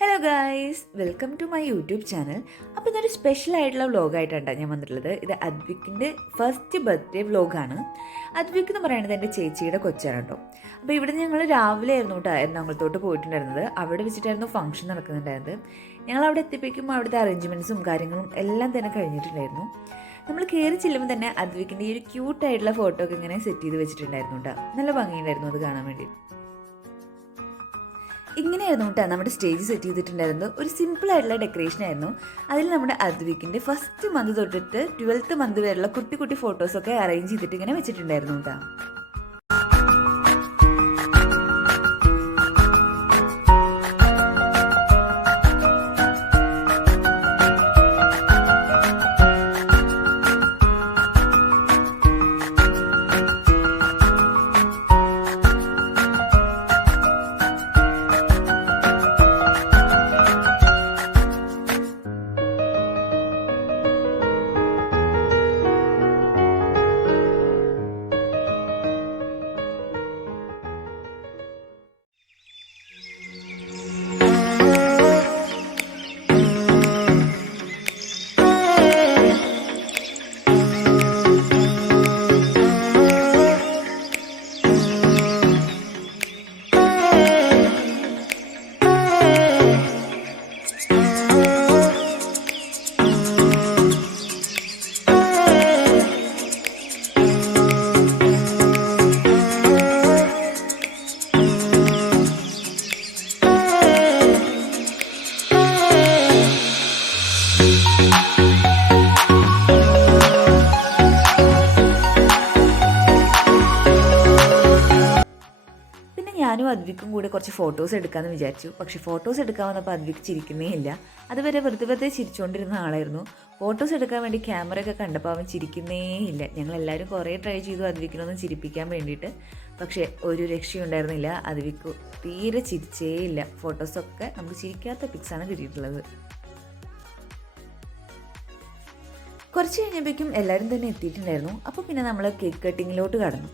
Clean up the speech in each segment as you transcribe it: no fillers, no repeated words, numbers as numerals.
Hello guys, welcome to my YouTube channel. അപ്പോൾ ഇതൊരു special ആയിട്ടുള്ള വ്ലോഗായിട്ടാണ് ഞാൻ വന്നിട്ടുള്ളത്. ഇത് അദ്വിക്കിൻ്റെ ഫസ്റ്റ് ബർത്ത്ഡേ വ്ലോഗാണ്. അദ്വിക്ക് എന്ന് പറയുന്നത് എൻ്റെ ചേച്ചിയുടെ കൊച്ചാണ് കേട്ടോ. അപ്പോൾ ഇവിടെ ഞങ്ങൾ രാവിലെ ആയിരുന്നു കേട്ടോ എറണാകുളത്തോട്ട് പോയിട്ടുണ്ടായിരുന്നത്. അവിടെ വെച്ചിട്ടായിരുന്നു ഫംഗ്ഷൻ നടക്കുന്നുണ്ടായിരുന്നത്. ഞങ്ങൾ അവിടെ എത്തിയപ്പോഴേക്കും അവിടുത്തെ അറേഞ്ച്മെൻറ്റ്സും കാര്യങ്ങളും എല്ലാം തന്നെ കഴിഞ്ഞിട്ടുണ്ടായിരുന്നു. നമ്മൾ കയറി ചെല്ലുമ്പോൾ തന്നെ അദ്വിക്കിൻ്റെ ഈ ഒരു ക്യൂട്ടായിട്ടുള്ള ഫോട്ടോ ഒക്കെ ഇങ്ങനെ സെറ്റ് ചെയ്ത് വെച്ചിട്ടുണ്ടായിരുന്നു കേട്ടോ. നല്ല ഭംഗിയുണ്ടായിരുന്നു അത് കാണാൻ വേണ്ടി. ഇങ്ങനെയായിരുന്നു കേട്ടോ നമ്മുടെ സ്റ്റേജ് സെറ്റ് ചെയ്തിട്ടുണ്ടായിരുന്നത്. ഒരു സിമ്പിൾ ആയിട്ടുള്ള ഡെക്കറേഷൻ ആയിരുന്നു. അതിൽ നമ്മുടെ അദ്വിക്കിൻ്റെ ഫസ്റ്റ് മന്ത് തൊട്ടിട്ട് 12th മന്ത് വരെയുള്ള കുട്ടി കുട്ടി ഫോട്ടോസൊക്കെ അറേഞ്ച് ചെയ്തിട്ട് ഇങ്ങനെ വെച്ചിട്ടുണ്ടായിരുന്നു കേട്ടോ. ഞാനും അദ്വിക്കും കൂടെ കുറച്ച് ഫോട്ടോസ് എടുക്കാമെന്ന് വിചാരിച്ചു. പക്ഷേ ഫോട്ടോസ് എടുക്കാൻ വന്നപ്പോൾ അദ്വിക്ക് ചിരിക്കുന്നേ ഇല്ല. അതുവരെ വെറുതെ ചിരിച്ചുകൊണ്ടിരുന്ന ആളായിരുന്നു. ഫോട്ടോസ് എടുക്കാൻ വേണ്ടി ക്യാമറയൊക്കെ കണ്ടപ്പോൾ അവൻ ചിരിക്കുന്നേ ഇല്ല. ഞങ്ങളെല്ലാവരും കുറേ ട്രൈ ചെയ്തു അദ്വിക്കിനൊന്ന് ചിരിപ്പിക്കാൻ വേണ്ടിയിട്ട്. പക്ഷേ ഒരു രക്ഷയുണ്ടായിരുന്നില്ല. അദ്വിക്ക് തീരെ ചിരിച്ചേ ഇല്ല. ഫോട്ടോസൊക്കെ നമുക്ക് ചിരിക്കാത്ത പിക്സാണ് കിട്ടിയിട്ടുള്ളത്. കുറച്ച് കഴിഞ്ഞപ്പോഴേക്കും എല്ലാവരും തന്നെ എത്തിയിട്ടുണ്ടായിരുന്നു. അപ്പോൾ പിന്നെ നമ്മൾ കേക്ക് കട്ടിങ്ങിലോട്ട് കടന്നു.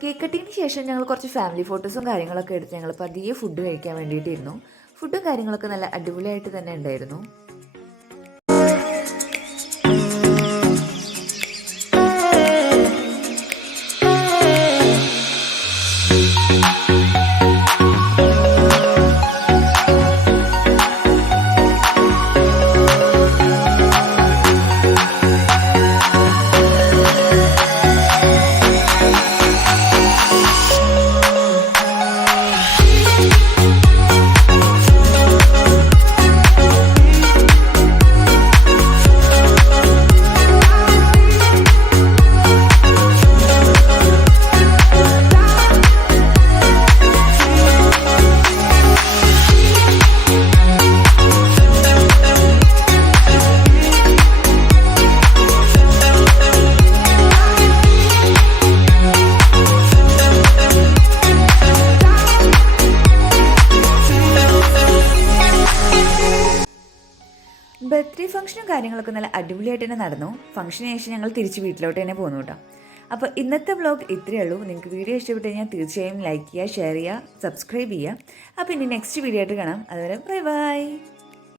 കേക്ക് കട്ടിങ്ങിന് ശേഷം ഞങ്ങൾ കുറച്ച് ഫാമിലി ഫോട്ടോസും കാര്യങ്ങളൊക്കെ എടുത്ത് ഞങ്ങൾ പതിയെ ഫുഡ് കഴിക്കാൻ വേണ്ടിയിട്ടിരുന്നു. ഫുഡും കാര്യങ്ങളൊക്കെ നല്ല അടിപൊളിയായിട്ട് തന്നെ ഉണ്ടായിരുന്നു. കാര്യങ്ങളൊക്കെ നല്ല അടിപൊളിയായിട്ട് തന്നെ നടന്നു. ഫംഗ്ഷന് ശേഷം ഞങ്ങൾ തിരിച്ച് വീട്ടിലോട്ട് തന്നെ പോന്നു കേട്ടോ. അപ്പോൾ ഇന്നത്തെ വ്ലോഗ് ഇത്രയേ ഉള്ളൂ. നിങ്ങൾക്ക് വീഡിയോ ഇഷ്ടപ്പെട്ട് കഴിഞ്ഞാൽ തീർച്ചയായും ലൈക്ക് ചെയ്യുക, ഷെയർ ചെയ്യുക, സബ്സ്ക്രൈബ് ചെയ്യുക. അപ്പോൾ ഇനി നെക്സ്റ്റ് വീഡിയോ ആയിട്ട് കാണാം. അതുവരെ ബൈ ബൈ.